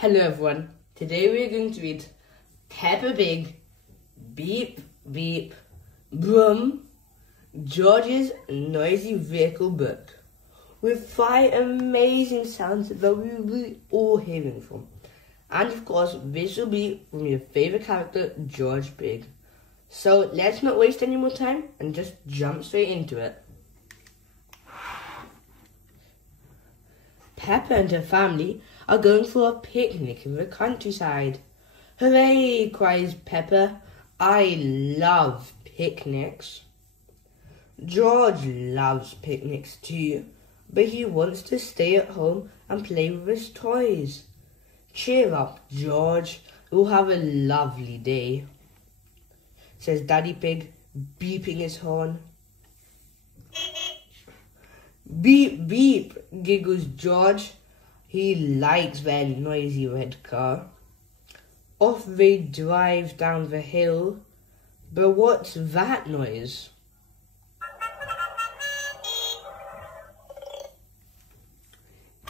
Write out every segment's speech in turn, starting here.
Hello everyone, today we are going to read Peppa Pig, Beep Beep, Brum, George's Noisy Vehicle book, with 5 amazing sounds that we will be all hearing from. And of course, this will be from your favourite character, George Pig. So let's not waste any more time and just jump straight into it. Peppa and her family are going for a picnic in the countryside. Hooray, cries Peppa. I love picnics. George loves picnics too, but he wants to stay at home and play with his toys. Cheer up, George. We'll have a lovely day, says Daddy Pig, beeping his horn. Beep, beep, giggles George. He likes their noisy red car. Off they drive down the hill. But what's that noise?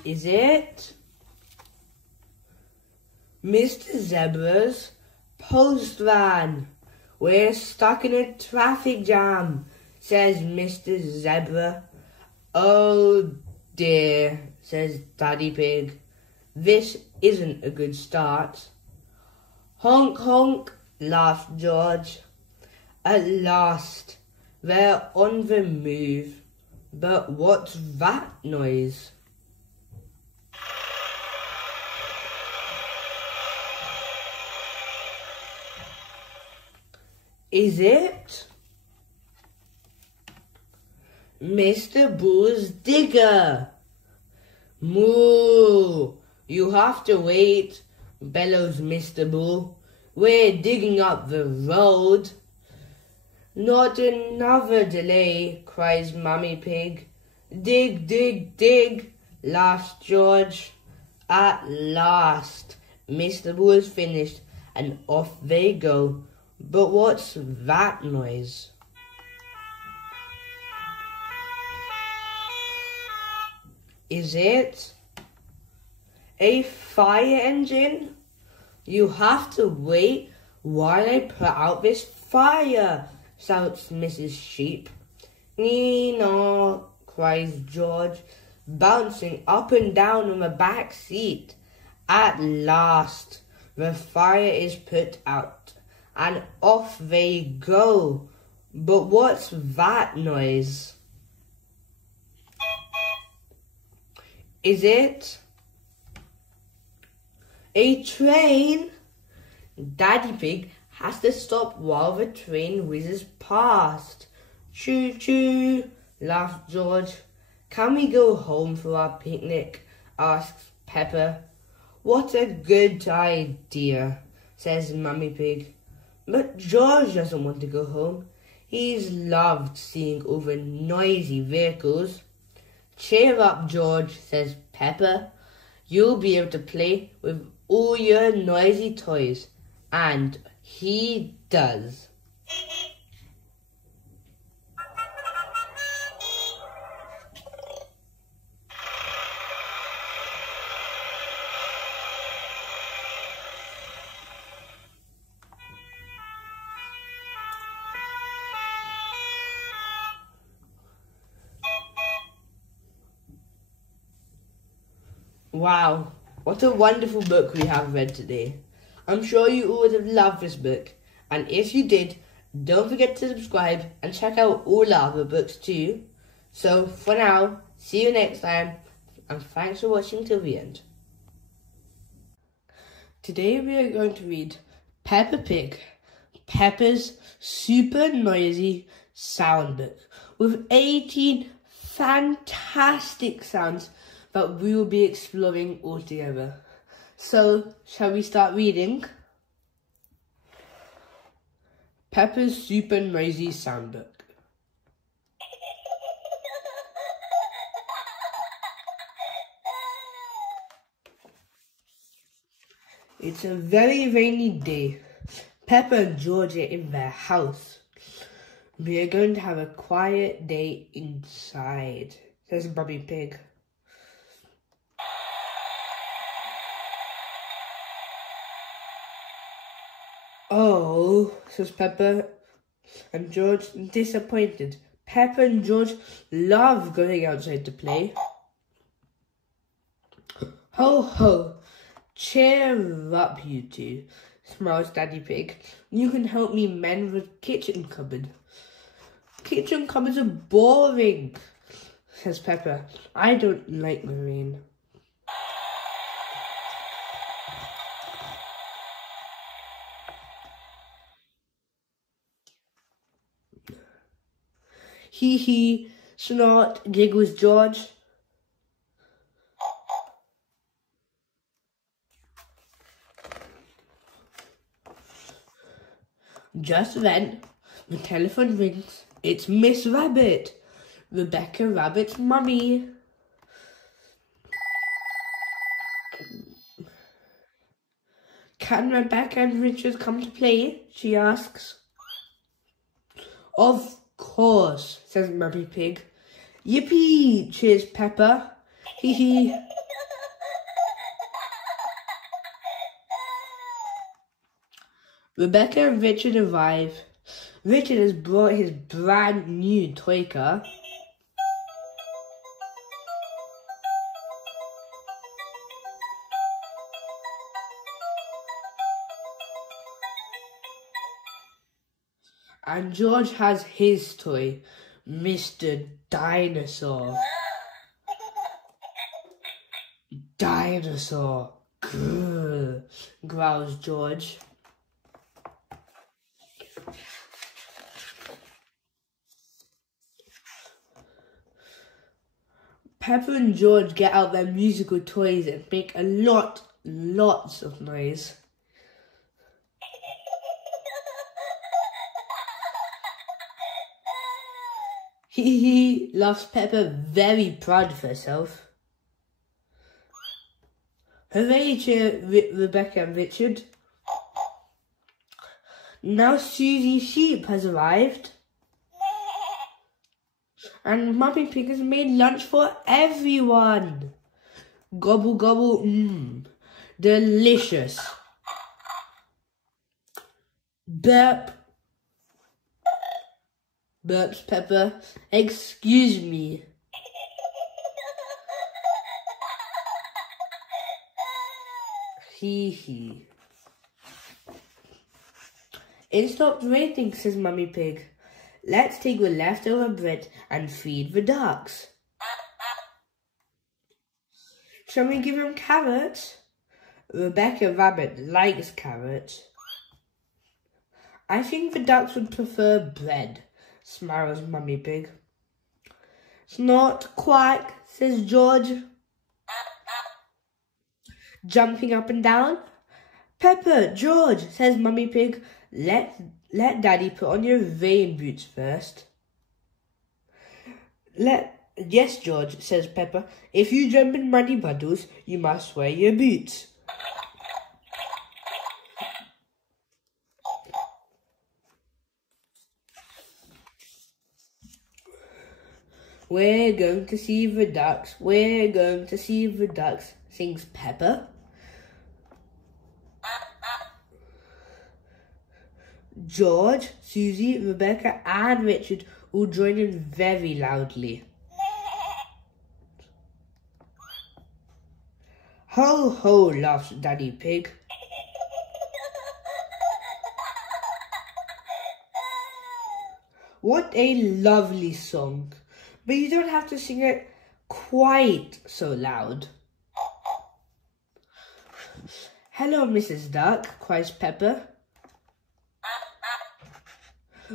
Is it Mr. Zebra's post van? We're stuck in a traffic jam, says Mr. Zebra. Oh dear, says Daddy Pig. This isn't a good start. Honk honk, laughs George. At last, they're on the move. But what's that noise? Is it Mr. Bull's digger? Moo! You have to wait, bellows Mr. Bull. We're digging up the road. Not another delay, cries Mummy Pig. Dig, dig, dig, laughs George. At last, Mr. Bull is finished and off they go. But what's that noise? Is it a fire engine? You have to wait while I put out this fire, shouts Mrs. Sheep. Nee-naw, cries George, bouncing up and down on the back seat. At last, the fire is put out, and off they go. But what's that noise? Is it a train? Daddy Pig has to stop while the train whizzes past. Choo choo, laughs George. Can we go home for our picnic? Asks Peppa. What a good idea, says Mummy Pig. But George doesn't want to go home. He's loved seeing all the noisy vehicles. Cheer up, George, says Peppa. You'll be able to play with all your noisy toys. And he does. Wow, what a wonderful book we have read today. I'm sure you all would have loved this book, and if you did, don't forget to subscribe and check out all our other books too. So for now, see you next time, and thanks for watching till the end. Today we are going to read Peppa Pig, Peppa's super noisy sound book, with 18 fantastic sounds that we will be exploring all together. So, shall we start reading? Peppa's Super Noisy Soundbook. It's a very rainy day. Peppa and George are in their house. We are going to have a quiet day inside, says Mummy Pig. Oh, says Peppa and George, disappointed. Peppa and George love going outside to play. Ho ho, cheer up you two, smiles Daddy Pig. You can help me mend the kitchen cupboard. Kitchen cupboards are boring, says Peppa. I don't like the rain. Hee hee, snort, giggles George. Just then, the telephone rings. It's Miss Rabbit, Rebecca Rabbit's mummy. Can Rebecca and Richard come to play? She asks. Of course, says Mummy Pig. Yippee, cheers Peppa. Hee hee. Rebecca and Richard arrive. Richard has brought his brand new toy car. And George has his toy, Mr. Dinosaur. Dinosaur. Grrr, growls George. Peppa and George get out their musical toys and make lots of noise. Hee hee, laughs Peppa, very proud of herself. Hooray, cheer Rebecca and Richard. Now Susie Sheep has arrived. And Mummy Pig has made lunch for everyone. Gobble gobble, delicious. Burp. Burps Peppa. Excuse me. Hee hee. It stopped raining, says Mummy Pig. Let's take the leftover bread and feed the ducks. Shall we give them carrots? Rebecca Rabbit likes carrots. I think the ducks would prefer bread, smiles Mummy Pig. Snort, quack, says George, jumping up and down. Peppa, George, says Mummy Pig, let Daddy put on your rain boots first. Yes, George, says Peppa. If you jump in muddy puddles, you must wear your boots. We're going to see the ducks. We're going to see the ducks, sings Peppa. George, Susie, Rebecca and Richard all join in very loudly. Ho ho, laughs Daddy Pig. What a lovely song. But you don't have to sing it quite so loud. Hello, Mrs. Duck, cries Peppa,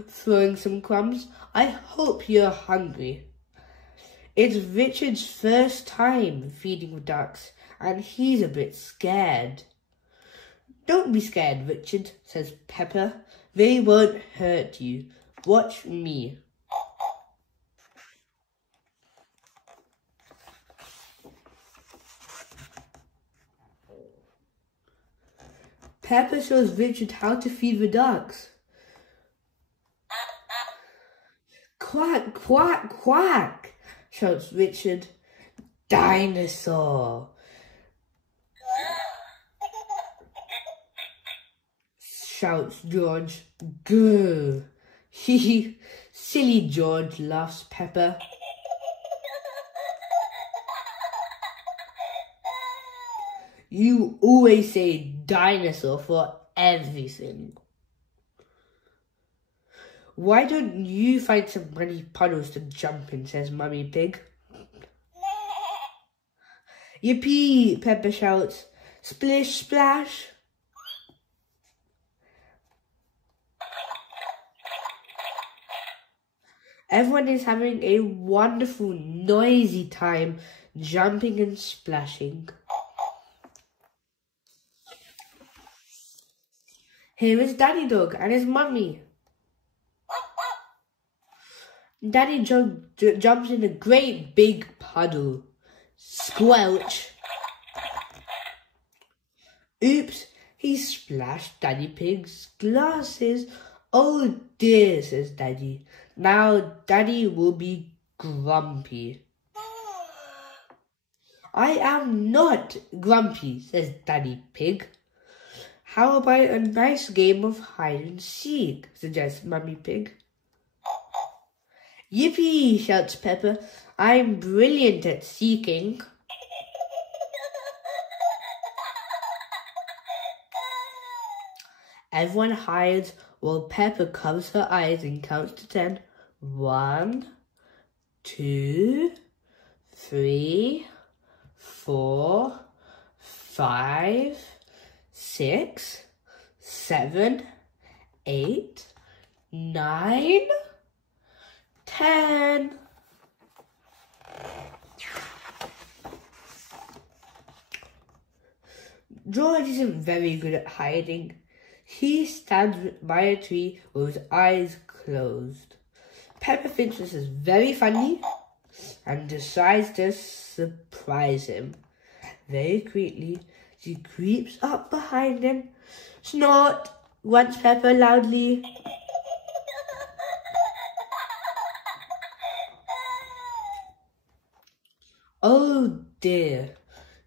throwing some crumbs. I hope you're hungry. It's Richard's first time feeding the ducks, and he's a bit scared. Don't be scared, Richard, says Peppa. They won't hurt you. Watch me. Peppa shows Richard how to feed the ducks. Quack, quack, quack, shouts Richard. Dinosaur. shouts George. Grr. Hee silly George, laughs Peppa. You always say dinosaur for everything. Why don't you find some muddy puddles to jump in, says Mummy Pig. Yippee, Peppa shouts. Splish splash. Everyone is having a wonderful, noisy time jumping and splashing. Here is Daddy Dog and his mummy. Daddy jumps in a great big puddle. Squelch. Oops, he splashed Daddy Pig's glasses. Oh dear, says Daddy. Now Daddy will be grumpy. I am not grumpy, says Daddy Pig. How about a nice game of hide and seek, suggests Mummy Pig. Yippee, shouts Peppa. I'm brilliant at seeking. Everyone hides while Peppa covers her eyes and counts to 10. 1, 2, 3, 4, 5, 6, 7, 8, 9, 10. George isn't very good at hiding. He stands by a tree with his eyes closed. Peppa thinks this is very funny and decides to surprise him. Very quickly, she creeps up behind him. Snort, grunts Peppa loudly. Oh dear.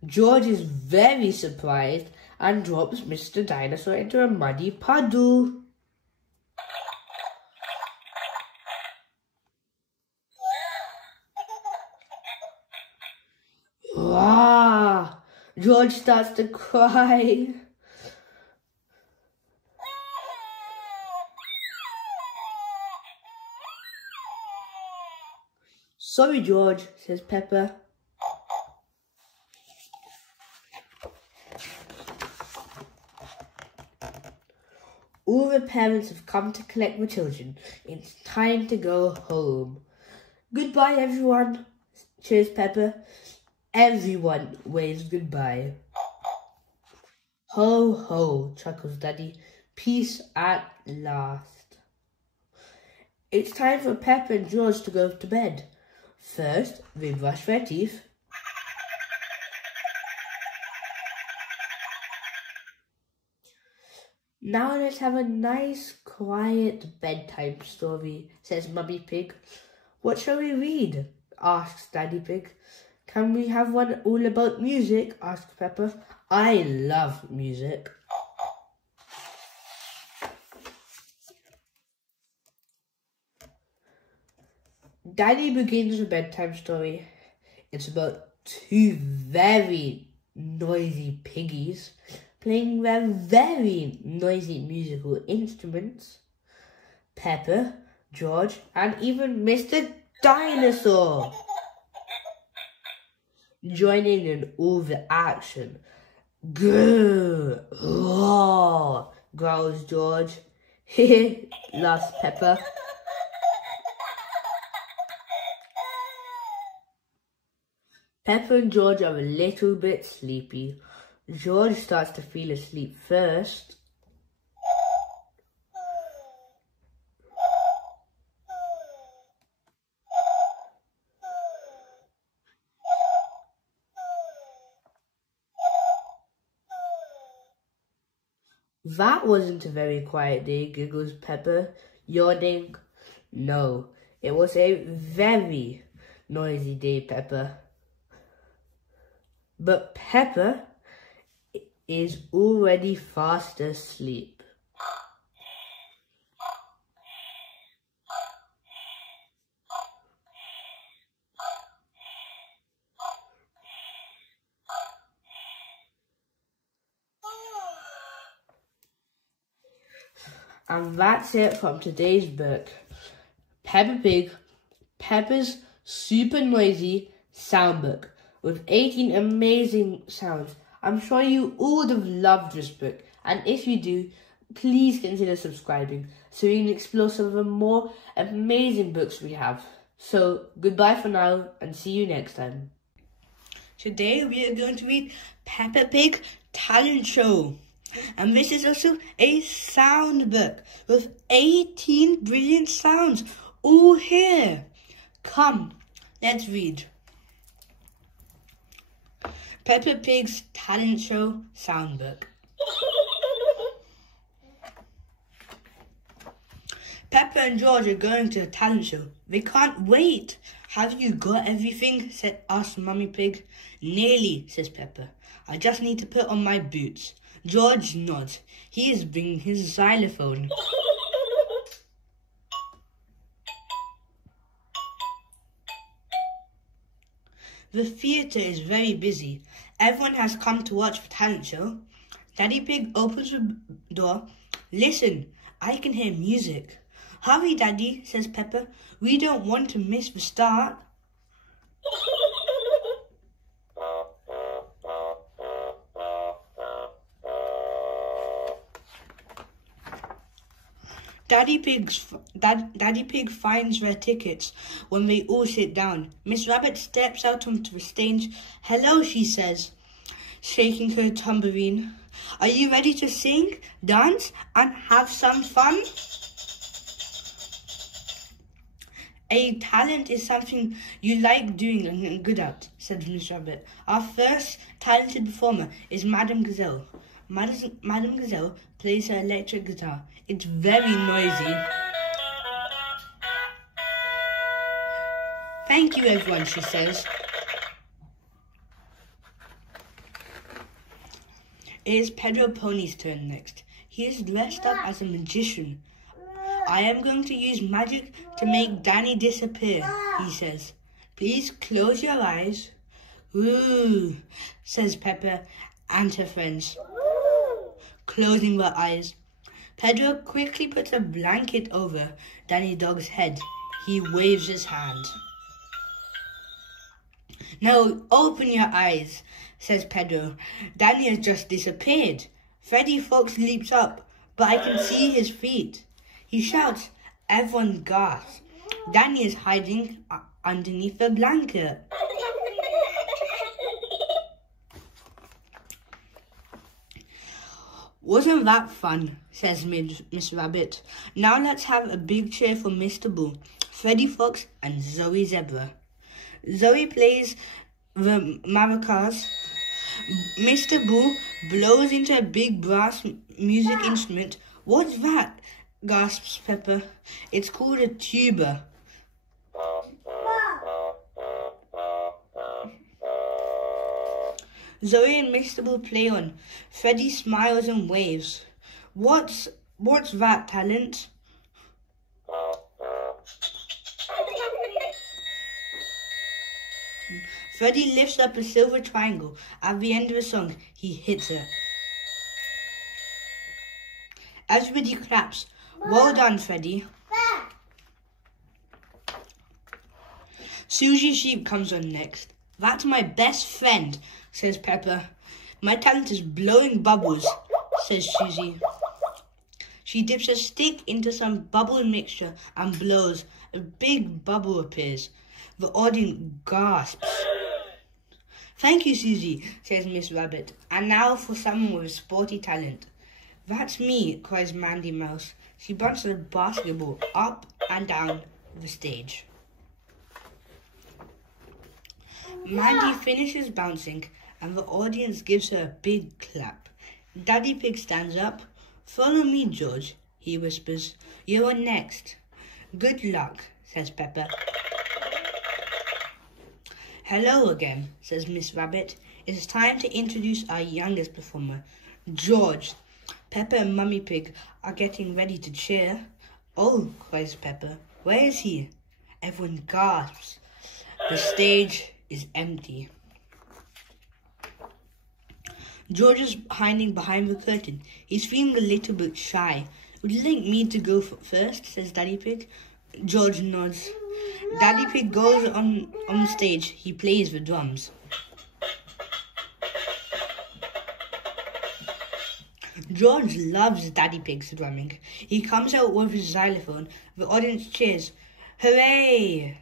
George is very surprised and drops Mr. Dinosaur into a muddy puddle. Wow! George starts to cry. Sorry, George, says Peppa. All the parents have come to collect the children. It's time to go home. Goodbye, everyone, cheers Peppa. Everyone waves goodbye. Ho, ho, chuckles Daddy. Peace at last. It's time for Peppa and George to go to bed. First, they brush their teeth. Now let's have a nice, quiet bedtime story, says Mummy Pig. What shall we read? Asks Daddy Pig. Can we have one all about music? Asks Peppa. I love music. Daddy begins a bedtime story. It's about two very noisy piggies playing their very noisy musical instruments. Peppa, George, and even Mr. Dinosaur joining in all the action. Grrr, roar, growls George. Heh, laughs Peppa. Peppa and George are a little bit sleepy. George starts to feel asleep first. That wasn't a very quiet day, giggles Peppa, yawning. No, it was a very noisy day, Peppa. But Peppa is already fast asleep. And that's it from today's book. Peppa Pig, Peppa's super noisy sound book with 18 amazing sounds. I'm sure you all would have loved this book, and if you do, please consider subscribing so you can explore some of the more amazing books we have. So goodbye for now and see you next time. Today we are going to read Peppa Pig Talent Show. And this is also a sound book with 18 brilliant sounds all here. Come, let's read. Peppa Pig's Talent Show sound book. Peppa and George are going to a talent show. They can't wait. Have you got everything? asked Mummy Pig. Nearly, says Peppa. I just need to put on my boots. George nods. He is bringing his xylophone. The theatre is very busy. Everyone has come to watch the talent show. Daddy Pig opens the door. Listen, I can hear music. Hurry, Daddy, says Peppa. We don't want to miss the start. Daddy Pig finds their tickets when they all sit down. Miss Rabbit steps out onto the stage. Hello, she says, shaking her tambourine. Are you ready to sing, dance, and have some fun? A talent is something you like doing and good at, said Miss Rabbit. Our first talented performer is Madame Gazelle. Madame Gazelle plays her electric guitar. It's very noisy. Thank you, everyone, she says. It is Pedro Pony's turn next. He is dressed up as a magician. I am going to use magic to make Danny disappear, he says. Please close your eyes. Ooh, says Peppa and her friends, closing their eyes. Pedro quickly puts a blanket over Danny Dog's head. He waves his hand. Now open your eyes, says Pedro. Danny has just disappeared. Freddy Fox leaps up, but I can see his feet. He shouts. Everyone gasps. Danny is hiding underneath the blanket. Wasn't that fun, says Miss Rabbit. Now let's have a big cheer for Mr. Bull, Freddy Fox and Zoe Zebra. Zoe plays the maracas. Mr. Bull blows into a big brass music instrument. What's that? Gasps Peppa. It's called a tuba. Zoe and Mr. Bull play on. Freddy smiles and waves. What's that, talent? Freddy lifts up a silver triangle. At the end of the song, he hits it. Everybody claps. Well done, Freddy. Susie Sheep comes on next. That's my best friend, says Peppa. My talent is blowing bubbles, says Susie. She dips a stick into some bubble mixture and blows. A big bubble appears. The audience gasps. Thank you, Susie, says Miss Rabbit. And now for someone with a sporty talent. That's me, cries Mandy Mouse. She bounces a basketball up and down the stage. Mandy finishes bouncing and the audience gives her a big clap. Daddy Pig stands up. Follow me, George, he whispers. You're next. Good luck, says Peppa. Hello again, says Miss Rabbit. It's time to introduce our youngest performer, George. Peppa and Mummy Pig are getting ready to cheer. Oh, cries Peppa. Where is he? Everyone gasps. The stage is empty. George is hiding behind the curtain. He's feeling a little bit shy. Would you like me to go first? Says Daddy Pig. George nods. Daddy Pig goes on stage. He plays the drums. George loves Daddy Pig's drumming. He comes out with his xylophone. The audience cheers. Hooray!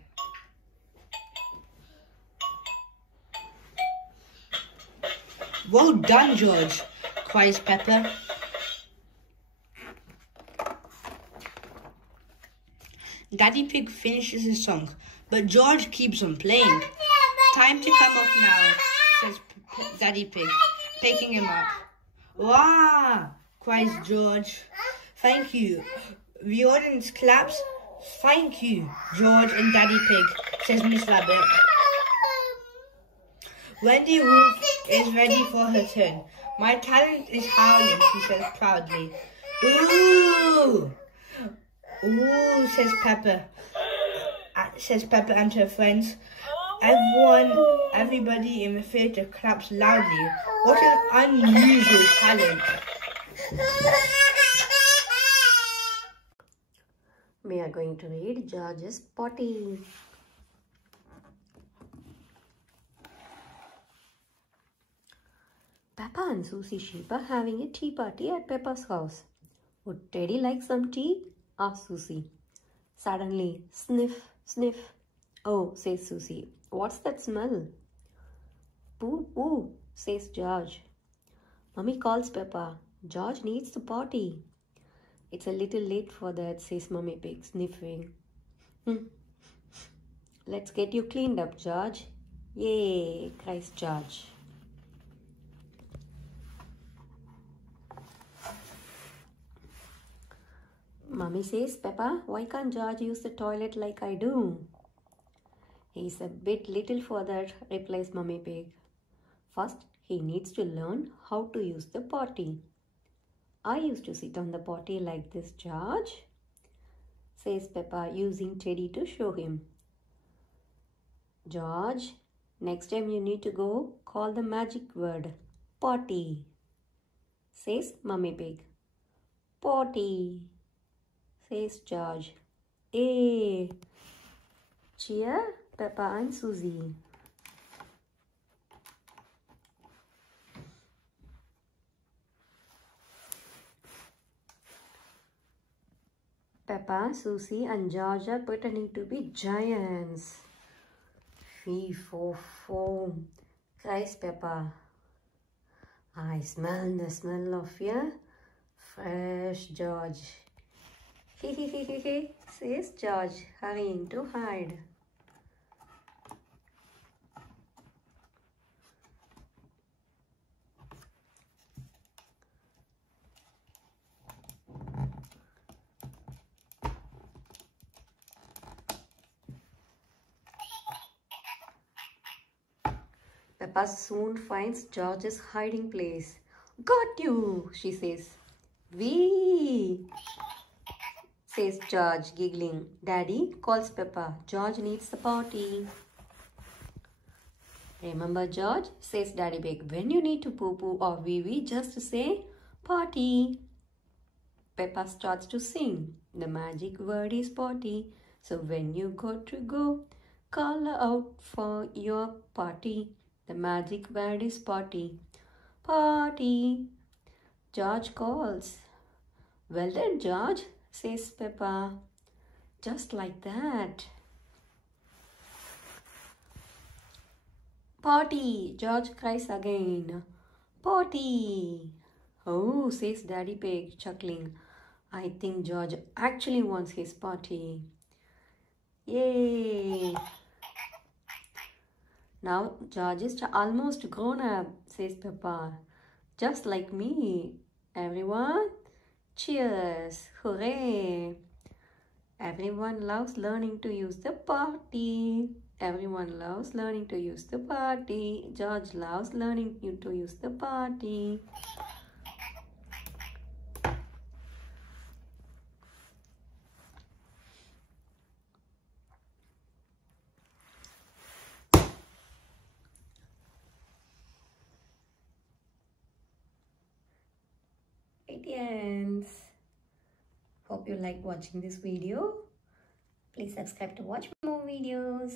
Well done, George, cries Peppa. Daddy Pig finishes his song, but George keeps on playing. Time to come off now, says Daddy Pig, picking him up. Wow, cries George. Thank you. The audience claps. Thank you, George and Daddy Pig, says Miss Rabbit. Wendy Wolf is ready for her turn. My talent is howling, she says proudly. Ooh! Ooh, says Peppa. Says Peppa and her friends. Everybody in the theatre claps loudly. What an unusual talent. We are going to read George's Potty. Peppa and Susie Sheep are having a tea party at Peppa's house. Would Teddy like some tea? Asked Susie. Suddenly, sniff, sniff. Oh, says Susie. What's that smell? Poo, poo, says George. Mummy calls Peppa. George needs to potty. It's a little late for that, says Mummy Pig, sniffing. Let's get you cleaned up, George. Yay, cries George. Mummy says, Peppa, why can't George use the toilet like I do? He's a bit little for that, replies Mummy Pig. First, he needs to learn how to use the potty. I used to sit on the potty like this, George, says Peppa, using Teddy to show him. George, next time you need to go, call the magic word, potty, says Mummy Pig. Potty, says George. Hey, cheer, Peppa and Susie. Peppa, Susie and George are pretending to be giants. Fee, fo, foam, cries Peppa. I smell the smell of your fresh George. He, says George, hurrying to hide. Peppa soon finds George's hiding place. Got you, she says. Wee, says George, giggling. Daddy, calls Peppa. George needs the potty. Remember, George, says Daddy Pig, when you need to poo-poo or wee-wee, just say potty. Peppa starts to sing. The magic word is potty. So when you got to go, call out for your potty. The magic word is potty. Potty. George calls. Well done, George, says Peppa. Just like that. Potty. George cries again. Potty. Oh, says Daddy Pig, chuckling. I think George actually wants his potty. Yay. Now George is almost grown up, says Peppa. Just like me. Everyone, cheers. Hooray. Everyone loves learning to use the potty. Everyone loves learning to use the potty. George loves learning to use the potty. It ends. Hope you like watching this video. Please subscribe to watch more videos.